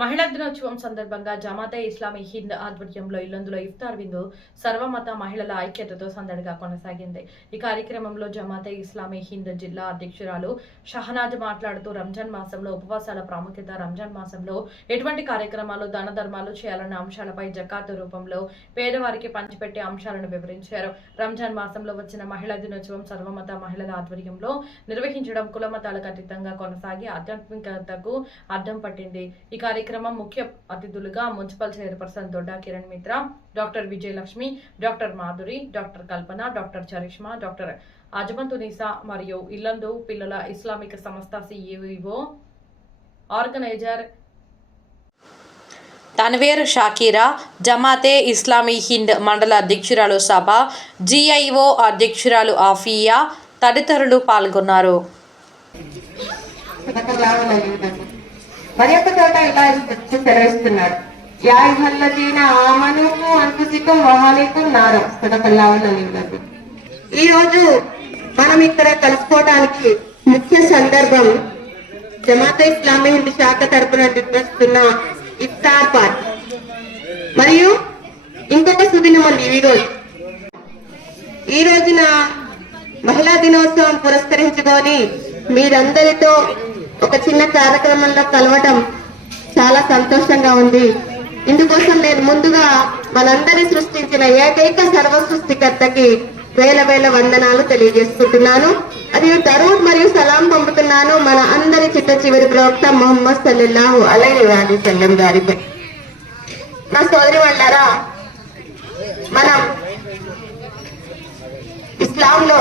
మహిళా దినోత్సవం సందర్భంగా జమాతే ఇస్లామీ హింద్ ఆధ్వర్యంలో ఇల్లందులో ఇఫ్తార్ విందు సర్వమత మహిళల ఐక్యతతో సందడిగా కొనసాగింది. ఈ కార్యక్రమంలో జమాతే ఇస్లామీ హింద్ జిల్లా అధ్యక్షురాలు షహనాజ్ మాట్లాడుతూ రంజాన్ మాసంలో ఉపవాసాల ప్రాముఖ్యత, రంజాన్ మాసంలో ఎటువంటి కార్యక్రమాలు, దాన ధర్మాలు చేయాలన్న అంశాలపై జకాత్ రూపంలో పేదవారికి పంచిపెట్టే అంశాలను వివరించారు. రంజాన్ మాసంలో వచ్చిన మహిళా దినోత్సవం సర్వమత మహిళల ఆధ్వర్యంలో నిర్వహించడం కులమతాలకు అతీతంగా కొనసాగి ఆధ్యాత్మికతకు అద్దం పట్టింది. ఈ కార్యక్రమం ముఖ్య అతిథులుగా municipal chairperson Dodda Kiran Mitra, doctor Vijayalakshmi, doctor Madhuri, doctor Kalpana, doctor Charishma, doctor Ajamantunisa మరియు ఇల్లందు పిల్లల ఇస్లామిక్ సంస్థ సిఇఓ ఆర్గనైజర్ తన్వీర్ షాకీరా, జమాతే ఇస్లామీ హింద్ మండల అధ్యక్షురాలు సభ, జిఐఓ అధ్యక్షురాలు ఆఫియా తదితరులు పాల్గొన్నారు. మరి ఒక చోట ఇలా సెలవిస్తున్నాడు, యా అయ్యుహల్లజీన ఆమనూ అన్ఫుసికుం వఅలైకుం నార్. ఈ రోజు మనం ఇక్కడ కలుసుకోవడానికి ముఖ్య సందర్భం జమాతే ఇస్లామీ హింద్ శాఖ తరపున నిర్వహిస్తున్న ఇఫ్తార్ పార్టీ మరియు ఇంకొక సుదినం ఉంది. ఈ రోజున మహిళా దినోత్సవం పురస్కరించుకొని మీరందరితో ఒక చిన్న కార్యక్రమంలో కలవటం చాలా సంతోషంగా ఉంది. ఇందుకోసం నేను ముందుగా మనందరి సృష్టించిన ఏకైక సర్వ సృష్టికర్తకి వేల వేల వందనాలు తెలియజేసుకుంటున్నాను. మరియు దరూద్ మరియు సలాం పంపుతున్నాను మన అందరి చిట్ట చివరి ప్రవక్త ముహమ్మద్ సల్లల్లాహు అలైహి వసల్లం గారిపై. నా సోదరి వాళ్ళారా, మనం ఇస్లాంలో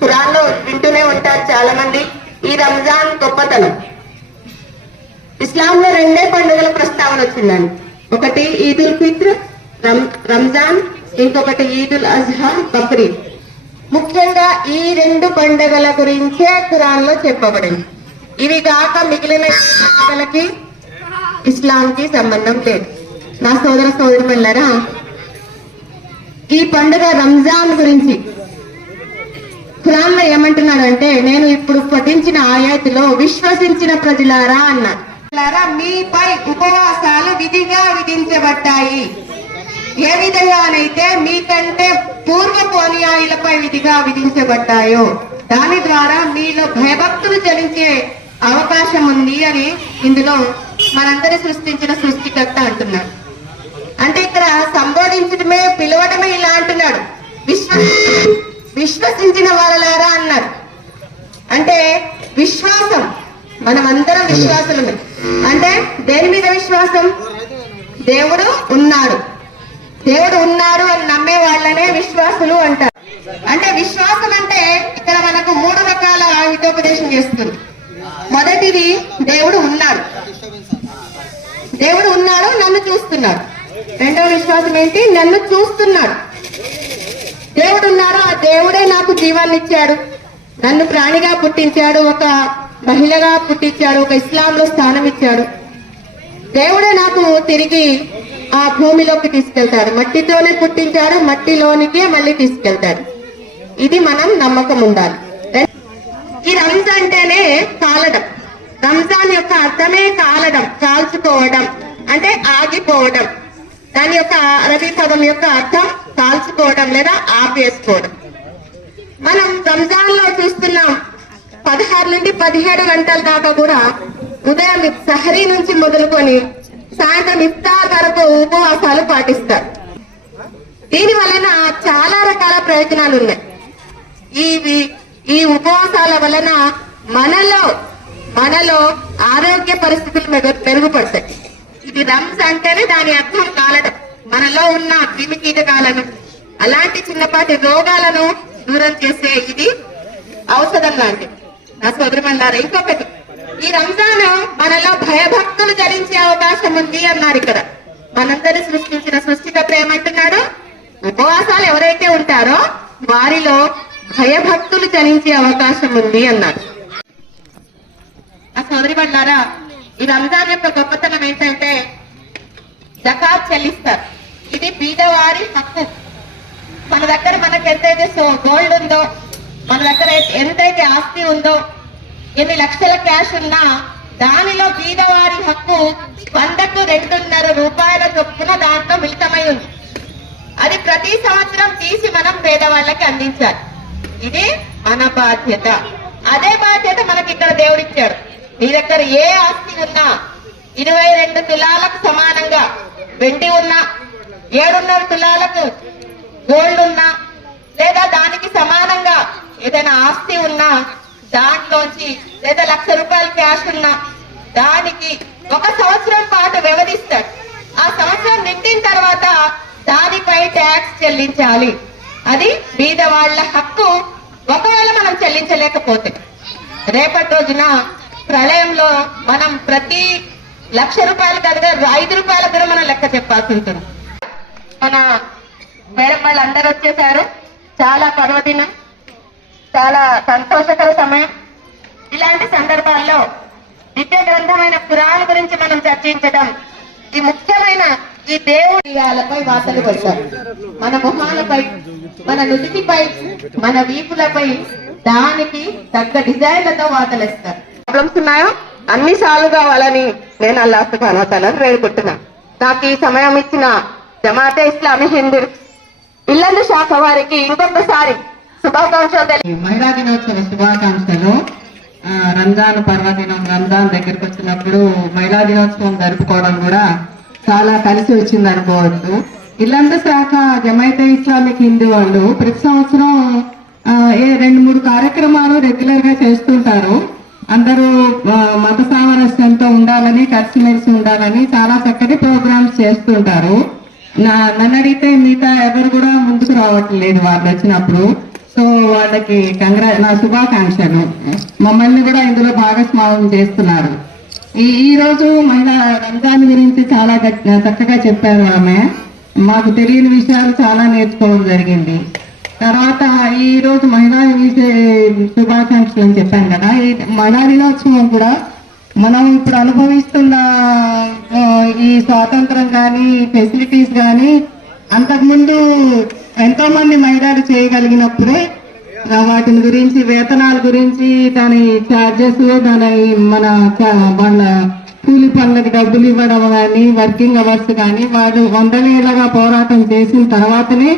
ఖురాన్లో వింటూనే ఉంటారు చాలా మంది ఈ రంజాన్ గొప్పతనం. ఇస్లాంలో రెండే పండుగల ప్రస్తావన వచ్చిందండి. ఒకటి ఈద్ ఉల్ ఫిత్ర్ రంజాన్, ఇంకొకటి ఈద్ ఉల్ అజ్హా బక్రీద్. ముఖ్యంగా ఈ రెండు పండుగల గురించే ఖురాన్ లో చెప్పబడింది. ఇవి కాక మిగిలిన పండుగలకి ఇస్లాంకి సంబంధం లేదు. నా సోదర సోదరులారా, ఈ పండుగ రంజాన్ గురించి ఖురాన్ లో ఏమంటున్నాడంటే, నేను ఇప్పుడు పఠించిన ఆయాతులో విశ్వసించిన ప్రజలారా అన్నారు. మీపై ఉపవాసాలు విధిగా విధించబడ్డాయి. ఏ విధంగానైతే మీకంటే పూర్వపు అనుయాయులపై విధిగా విధించబడ్డాయో దాని ద్వారా మీలో భయభక్తులు చలించే అవకాశం ఉంది అని ఇందులో మనందరి సృష్టించిన సృష్టికర్త అంటున్నాడు. అంటే ఇక్కడ సంబోధించడమే, పిలవడమే ఇలా అంటున్నాడు, విశ్వసించిన వారలారా అన్నారు. అంటే విశ్వాసం, మనమందరం విశ్వాసులమే. అంటే దేని మీద విశ్వాసం? దేవుడు ఉన్నాడు, దేవుడు ఉన్నాడు అని నమ్మే వాళ్ళనే విశ్వాసులు అంటారు. అంటే విశ్వాసం అంటే ఇక్కడ మనకు 3 రకాల హితోపదేశం చేస్తుంది. మొదటిది, దేవుడు ఉన్నాడు, దేవుడు ఉన్నాడు, నన్ను చూస్తున్నాడు. రెండవ విశ్వాసం ఏంటి? నన్ను చూస్తున్నాడు. దేవుడు ఉన్నాడు, ఆ దేవుడే నాకు జీవాన్ని ఇచ్చాడు, నన్ను ప్రాణిగా పుట్టించాడు, ఒక మహిళగా పుట్టించాడు, ఒక ఇస్లాంలో స్థానం ఇచ్చాడు. దేవుడే నాకు తిరిగి ఆ భూమిలోకి తీసుకెళ్తాడు, మట్టితోనే పుట్టించాడు, మట్టిలోనికే మళ్ళీ తీసుకెళ్తాడు. ఇది మనం నమ్మకం ఉండాలి. ఈ రంజాన్ అంటేనే కాలడం. రంజాన్ యొక్క అర్థమే కాలడం, కాల్చుకోవడం, అంటే ఆగిపోవడం. దాని యొక్క అరబీ పదం యొక్క అర్థం కాల్చుకోవడం లేదా ఆపేసుకోవడం. మనం రంజాన్ లో చూస్తున్నాం 16 నుండి 17 గంటల దాకా కూడా ఉదయం సహరీ నుంచి మొదలుకొని సాయంత్రం ఇఫ్తార్ వరకు ఉపవాసాలు పాటిస్తారు. దీని వలన చాలా రకాల ప్రయోజనాలు ఉన్నాయి. ఈ ఉపవాసాల వలన మనలో ఆరోగ్య పరిస్థితులు మెరుగుపడతాయి. ఇది రంజ్ అంటేనే దాని అర్థం కాలడం. మనలో ఉన్న క్రిమి కీటకాలను, అలాంటి చిన్నపాటి రోగాలను దూరం చేసే ఇది ఔషధం లాంటిది. నా సోదరులారా, ఇంకొకటి, ఈ రంజాన్ మనలో భయభక్తులు చలించే అవకాశం ఉంది అన్నారు. ఇక్కడ మనందరినీ సృష్టించిన సృష్టికర్త ఏమంటున్నాడు? ఉపవాసాలు ఎవరైతే ఉంటారో వారిలో భయభక్తులు చలించే అవకాశం ఉంది అన్నారు. నా సోదరులారా, ఈ రంజాన్ యొక్క గొప్పతనం ఏంటంటే జకాత్ చెల్లిస్తారు. ఇది బీదవారి హక్కు. మన దగ్గర మనకు ఎంతైతే గోల్డ్ ఉందో, మన దగ్గర ఎంతైతే ఆస్తి ఉందో, ఎన్ని లక్షల క్యాష్ ఉన్నా దానిలో బీదవారి హక్కు 100కు 2.5 రూపాయల చొప్పున దాంట్లో మిళితమై ఉంది. అది ప్రతి సంవత్సరం తీసి మనం పేదవాళ్ళకి అందించాలి. ఇది మన బాధ్యత. అదే బాధ్యత మనకి ఇక్కడ దేవుడిచ్చాడు. మీ దగ్గర ఏ ఆస్తి ఉన్నా 22 తులాలకు సమానంగా వెండి ఉన్నా, 7.5 తులాలకు గోల్డ్ ఉన్నా, లేదా దానికి సమానంగా ఏదైనా ఆస్తి ఉన్నా, దాంట్లోంచి లేదా 1,00,000 రూపాయలు క్యాష్ ఉన్నా దానికి 1 సంవత్సరం పాటు వ్యవధిస్తాడు. ఆ సంవత్సరం నిండిన తర్వాత దానిపై ట్యాక్స్ చెల్లించాలి. అది బీద వాళ్ళ హక్కు. ఒకవేళ మనం చెల్లించలేకపోతే రేపటి రోజున ప్రళయంలో మనం ప్రతి 1,00,000 రూపాయలు కదా 5 రూపాయల కూడా మనం లెక్క చెప్పాల్సి ఉంటుంది. మన మేడం వాళ్ళు అందరూ వచ్చేసారు. చాలా పర్వదినం, చాలా సంతోషకర సమయం. ఇలాంటి సందర్భాల్లో దివ్య గ్రంథమైన పురాణ గురించి మనం చర్చించడం, ఈ ముఖ్యమైన ఈ దేవుడియాలపై వాతలు కొట్టారు. మన మొహాలపై, మన నుదిటిపై, మన వీపులపై దానికి తగ్గ డిజైన్లతో వాతలేస్తారు. ప్రాబ్లమ్స్ ఉన్నాయో అన్ని సాల్వ్ కావాలని నేను అల్లాహ్ సుబ్హానహు వ తఆలాను వేడుకుంటున్నా. నాకు ఈ సమయం ఇచ్చిన జమాతే ఇస్లామీ హింద్ ఇల్లందు శాఖ వారికి ఇంకొకసారి శుభాకాంక్షలు. మహిళా దినోత్సవ శుభాకాంక్షలు. రంజాన్ పర్వదినం, రంజాన్ దగ్గరికి వచ్చినప్పుడు మహిళా దినోత్సవం జరుపుకోవడం కూడా చాలా కలిసి వచ్చింది అనుకోవచ్చు. ఇల్లందు శాఖ జమైతే ఇస్లామిక్ హిందూ వాళ్ళు ప్రతి సంవత్సరం 2-3 కార్యక్రమాలు రెగ్యులర్ గా చేస్తుంటారు. అందరూ మత సామరస్యంతో ఉండాలని, కలిసిమెలిసి ఉండాలని చాలా చక్కటి ప్రోగ్రామ్స్ చేస్తుంటారు. నన్ను అడిగితే మిగతా ఎవరు కూడా ముందుకు రావట్లేదు వాళ్ళు వచ్చినప్పుడు. సో వాళ్ళకి నా శుభాకాంక్షలు. మమ్మల్ని కూడా ఇందులో భాగస్వామ్యం చేస్తున్నారు. ఈ రోజు మహిళా రంజాన్ గురించి చాలా చక్కగా చెప్పారు ఆమె. మాకు తెలియని విషయాలు చాలా నేర్చుకోవడం జరిగింది. తర్వాత ఈ రోజు మహిళా శుభాకాంక్షలు అని చెప్పాను కదా. ఈ మహిళా దినోత్సవం కూడా మనం ఇప్పుడు అనుభవిస్తున్న ఈ స్వాతంత్రం కానీ, ఫెసిలిటీస్ కానీ అంతకుముందు ఎంతో మంది మహిళలు చేయగలిగినప్పుడే వాటిని గురించి, వేతనాల గురించి, దాని ఛార్జెస్, దాని మన వాళ్ళ కూలి పనులకు డబ్బులు ఇవ్వడం కానీ, వర్కింగ్ అవర్స్ కానీ వాళ్ళు 100 ఏళ్ళగా పోరాటం చేసిన తర్వాతనే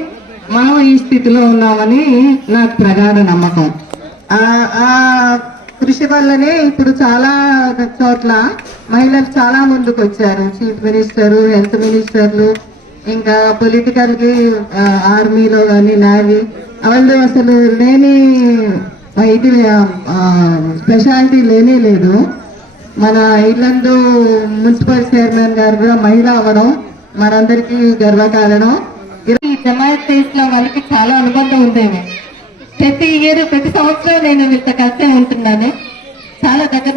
మనం ఈ స్థితిలో ఉన్నామని నాకు ప్రగాఢ నమ్మకం. ఆ కృషి వల్లనే ఇప్పుడు చాలా చోట్ల మహిళలు చాలా ముందుకు వచ్చారు. చీఫ్ మినిస్టర్, హెల్త్ మినిస్టర్లు, ఇంకా పొలిటికల్ కి ఆర్మీలో కానీ, నేవీ, వాళ్ళు అసలు లేని ఇది స్పెషాలిటీ లేనే లేదు. మన ఇల్లందు మున్సిపల్ చైర్మన్ గారు కూడా మహిళ అవ్వడం మనందరికీ గర్వకారణం. ఈ జమాయత్ ఇస్లాం వాళ్ళకి చాలా అనుబంధం ఉండేవి. ప్రతి సంవత్సరం నేను వీళ్ళతో కలిసే ఉంటున్నాను. చాలా దగ్గర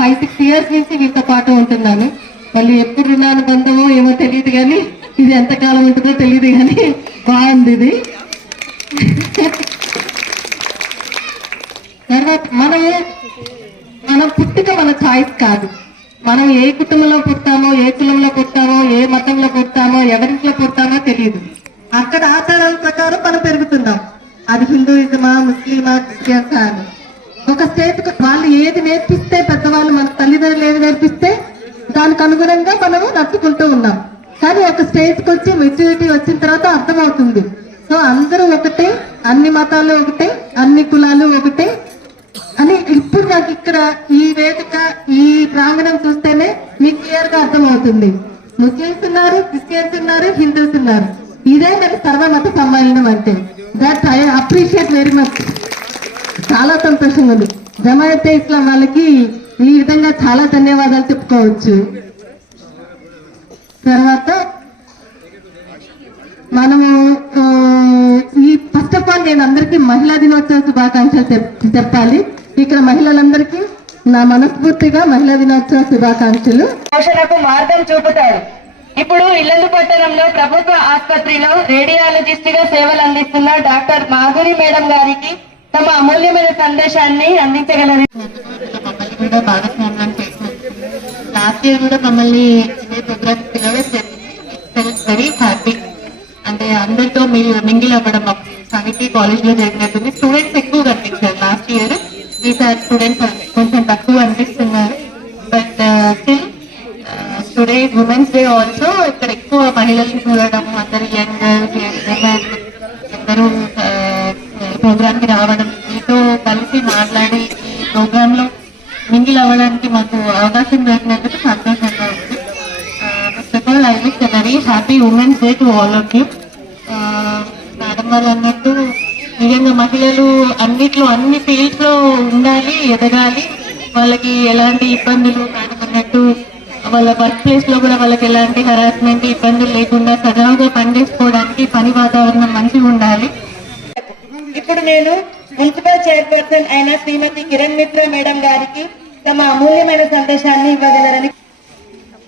5-6 ఇయర్స్ నుంచి వీళ్ళతో పాటు ఉంటున్నాను. మళ్ళీ ఎప్పుడు రుణానుబంధమో ఏమో తెలియదు కానీ, ఇది ఎంతకాలం ఉంటుందో తెలియదు కానీ బాగుంది ఇది. తర్వాత మనం పుట్టుక మన చాయిస్ కాదు. మనం ఏ కుటుంబంలో పుట్టామో, ఏ కులంలో పుట్టామో, ఏ మతంలో పుట్టామో, ఎవరింట్లో పుట్టామో తెలియదు. అక్కడ ఆచారాల ప్రకారం మనం పెరుగుతున్నాం. అది హిందూయిజమా, ముస్లిమా, క్రిస్టియన్స్ అని ఒక స్టేట్ వాళ్ళు ఏది నేర్పిస్తే, పెద్దవాళ్ళు మన తల్లిదండ్రులు ఏది నేర్పిస్తే దానికి అనుగుణంగా మనము నడుచుకుంటూ ఉన్నాం. కానీ ఒక స్టేజ్కి వచ్చి మెచ్యూరిటీ వచ్చిన తర్వాత అర్థమవుతుంది. సో అందరూ ఒకటే, అన్ని మతాలు ఒకటే, అన్ని కులాలు ఒకటే అని ఇప్పుడు నాకు ఇక్కడ ఈ వేదిక, ఈ ప్రాంగణం చూస్తేనే మీకు క్లియర్ గా అర్థమవుతుంది. ముస్లిమ్స్ ఉన్నారు, క్రిస్టియన్స్ ఉన్నారు, హిందూస్ ఉన్నారు. ఇదే నాకు సర్వమత సమ్మేళనం అంటే. That I appreciate very much. చాలా సంతోషంగా ఉంది. జమాయతే ఇస్లాం వాళ్ళకి ఈ విధంగా చాలా ధన్యవాదాలు చెప్పుకోవచ్చు. తర్వాత మనము ఈ ఫస్ట్ ఆఫ్ ఆల్ నేను అందరికీ మహిళా దినోత్సవ శుభాకాంక్షలు చెప్పాలి. ఇక్కడ మహిళలందరికీ నా మనస్ఫూర్తిగా మహిళా దినోత్సవ శుభాకాంక్షలు. పోషణకు మార్గం చూపుతారు. ఇప్పుడు ఇల్లందు పట్టణంలో ప్రభుత్వ ఆసుపత్రిలో రేడియాలజిస్ట్ గా సేవలు అందిస్తున్న డాక్టర్ మాధురి మేడం గారికి తమ అమూల్యమైన సందేశాన్ని అందించగలరు. లాస్ట్ ఇయర్ కూడా మమ్మల్ని వెరీ హ్యాపీ. అంటే అందరితో మీరు మింగిల్ అవ్వడం సాహితీ కాలేజ్ లో జరిగినట్టుంది. స్టూడెంట్స్ ఎక్కువ కనిపించారు లాస్ట్ ఇయర్. ఈసారి స్టూడెంట్స్ కొంచెం తక్కువ అనిపిస్తున్నారు. But still today women's day also ఇక్కడ ఎక్కువ మహిళల్ని చూడడం, అందరు యంగ్ అందరూ ప్రోగ్రామ్ కి రావడం, మీతో కలిసి మాట్లాడి ఈ ప్రోగ్రామ్ లో మింగిల్ అవ్వడానికి మాకు అవకాశం దొరికినందుకు సంతోషంగా ఉంది. First of all I wish very happy women's day to all of you. Madam వాళ్ళు అన్నట్టు నిజంగా మహిళలు అన్నిట్లో అన్ని ఫీల్డ్స్ లో ఉండాలి, ఎదగాలి. వాళ్ళకి ఎలాంటి ఇబ్బందులు మేడం అన్నట్టు వాళ్ళ వర్క్ ప్లేస్ లో కూడా వాళ్ళకి ఎలాంటి హరాస్మెంట్ ఇబ్బందులు లేకుండా సజావుగా పనిచేసుకోవడానికి పని వాతావరణం మంచిగా ఉండాలి. ఇప్పుడు నేను మున్సిపల్ చైర్పర్సన్ అయిన శ్రీమతి కిరణ్ మిత్ర మేడం గారికి తమ అమూల్యమైన సందేశాన్ని ఇవ్వగలరని.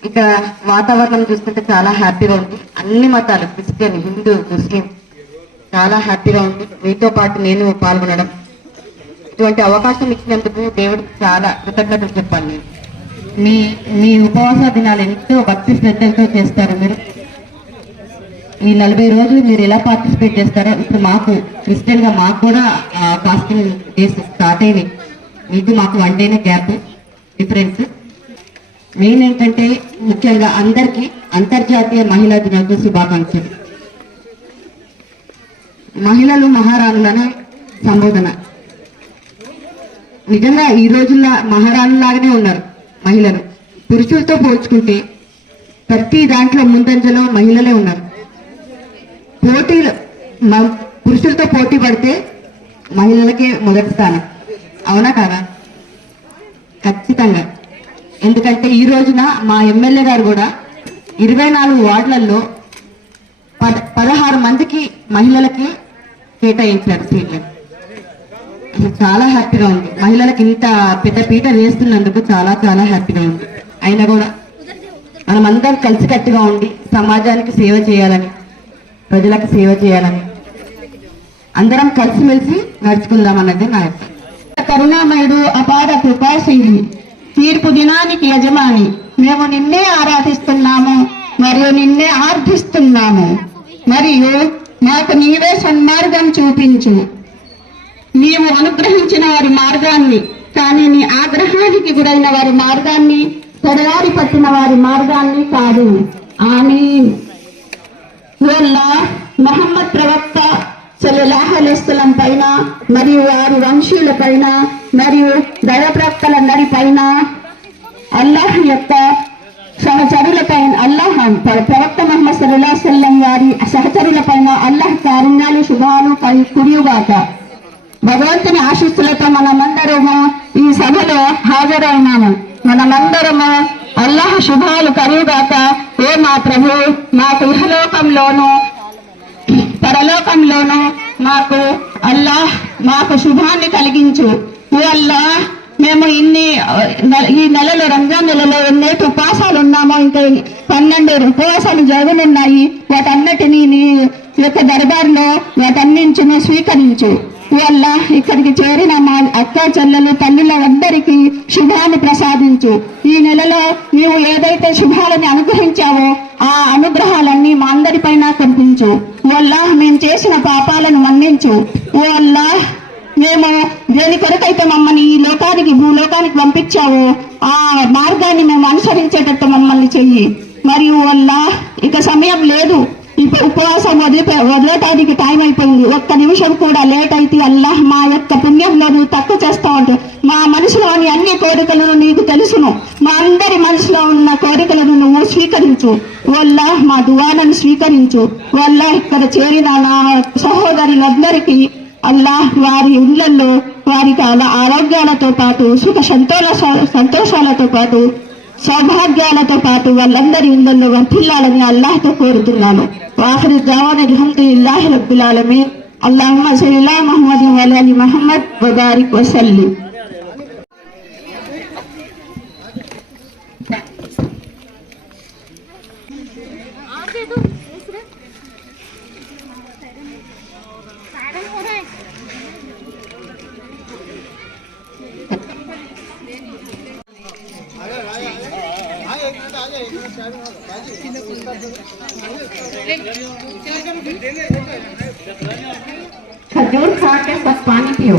ఇక వాతావరణం చూస్తుంటే చాలా హ్యాపీగా ఉంది. అన్ని మతాలు క్రిస్టియన్, హిందూ, ముస్లిం చాలా హ్యాపీగా ఉంది. మీతో పాటు నేను పాల్గొనడం, ఇటువంటి అవకాశం ఇచ్చినందుకు దేవుడికి చాలా కృతజ్ఞతలు చెప్పాలి. నేను మీ ఉపవాస దినాలు ఎంతో భక్తి శ్రద్ధలతో చేస్తారు. మీరు ఈ 40 రోజులు మీరు ఎలా పార్టిసిపేట్ చేస్తారో ఇప్పుడు మాకు క్రిస్టియన్ గా మాకు కూడా ఫాస్టింగ్ డేస్ స్టార్ట్ అయినాయి. మీకు మాకు 1 డేనే గ్యాప్ డిఫరెన్స్. మెయిన్ ఏంటంటే ముఖ్యంగా అందరికీ అంతర్జాతీయ మహిళా దినోత్సవ శుభాకాంక్షలు. మహిళలు మహారాణులను సంబోధన. నిజంగా ఈ రోజుల్లో మహారాణులాగానే ఉన్నారు మహిళలు. పురుషులతో పోల్చుకుంటే ప్రతి దాంట్లో ముందంజలో మహిళలే ఉన్నారు. పోటీలు పురుషులతో పోటీ పడితే మహిళలకే మొదటి స్థానం. అవునా కాదా? ఖచ్చితంగా. ఎందుకంటే ఈ రోజున మా ఎమ్మెల్యే గారు కూడా 24 వార్డులలో 16 మందికి మహిళలకి కేటాయించారు సీట్లను. అసలు చాలా హ్యాపీగా ఉంది. మహిళలకు ఇంత పెద్ద పీట వేస్తున్నందుకు చాలా చాలా హ్యాపీగా ఉంది. అయినా కూడా మనం అందరం కలిసికట్టుగా ఉండి సమాజానికి సేవ చేయాలని, ప్రజలకు సేవ చేయాలని అందరం కలిసిమెలిసి నడుచుకుందాం అన్నది నా యొక్క. కరుణామయుడు, అపార కృపాశీలి, తీర్పు దినానికి యజమాని, మేము నిన్నే ఆరాధిస్తున్నాము మరియు నిన్నే ఆర్థిస్తున్నాము. మరియు మాకు నీవే సన్మార్గం చూపించు. నీవు అనుగ్రహించిన వారి మార్గాన్ని, కానీ నీ ఆగ్రహానికి గురైన వారి మార్గాన్ని, తొడయారి పట్టిన వారి మార్గాన్ని కాదు. ఆమీన్. మహమ్మద్ ప్రవక్త సల్లల్లాహు అలైహి వసల్లం పైన మరియు వారి వంశీయుల పైన మరియు దైవ ప్రవక్తలందరి పైన, అల్లాహ్ యొక్క సహచరుల పైన, ప్రవక్త ముహమ్మద్ సల్లల్లాహు అలైహి వసల్లం వారి సహచరుల పైన అల్లాహ్ కారుణ్యాలు శుభాలు కురియుగాక. భగవంతుని ఆశీస్సులతో మనమందరము ఈ సభలో హాజరైనాము. మనమందరము అల్లాహ్ శుభాలు కలుగుగాక. ఓ మా ప్రభు, మాకు ఇహలోకంలోను పరలోకంలోను మాకు శుభాన్ని కలిగించు. ఓ అల్లాహ్, మేము ఈ నెలలో రంజాన్ నెలలో ఎన్నైతే ఉపవాసాలు ఉన్నామో, ఇంకా 12 ఉపవాసాలు జరగనున్నాయి. వాటన్నిటినీ నీ యొక్క దర్బార్లో వాటన్నింటిని స్వీకరించు. వల్ల ఇక్కడికి చేరిన మా అక్క చెల్లెలు తల్లులందరికీ శుభాన్ని ప్రసాదించు. ఈ నెలలో నీవు ఏదైతే శుభాలని అనుగ్రహించావో ఆ అనుగ్రహాలన్నీ మా అందరిపైన కనిపించు. వల్ల మేము చేసిన పాపాలను మన్నించు. వల్ల మేము దేని కొరకైతే మమ్మల్ని ఈ లోకానికి భూలోకానికి పంపించావో ఆ మార్గాన్ని మేము అనుసరించేటట్టు మమ్మల్ని చెయ్యి. మరియు వల్ల ఇక సమయం లేదు, ఉపవాసం వదలటానికి టైం అయిపోయింది. ఒక్క నిమిషం కూడా లేట్ అయితే అల్లాహ్ మా యొక్క పుణ్యంలో నువ్వు తక్కువ చేస్తా ఉంటావు. మా మనసులోని అన్ని కోరికలను నీకు తెలుసును. మా అందరి మనసులో ఉన్న కోరికలను నువ్వు స్వీకరించు. వల్ల మా దువాలను స్వీకరించు. వల్ల ఇక్కడ చేరిన నా సహోదరులందరికీ అల్లాహ్ వారి ఇళ్లలో వారికి ఆరోగ్యాలతో పాటు సుఖ సంతోషాలతో పాటు సౌభాగ్యాలతో పాటు వాళ్ళందరి ఇళ్లలో వర్ధిల్లాలని అల్లాహ్తో కోరుతున్నాను. వాఖిరు దావానా అల్హమ్దులిల్లాహి రబ్బిల్ ఆలమీన్. అల్లాహుమ్మా సల్లి అలా ముహమ్మద్ వ అలా ఆలి ముహమ్మద్ వ బారిక్ వ సల్లిం. खजूर खा के सब पानी पियो.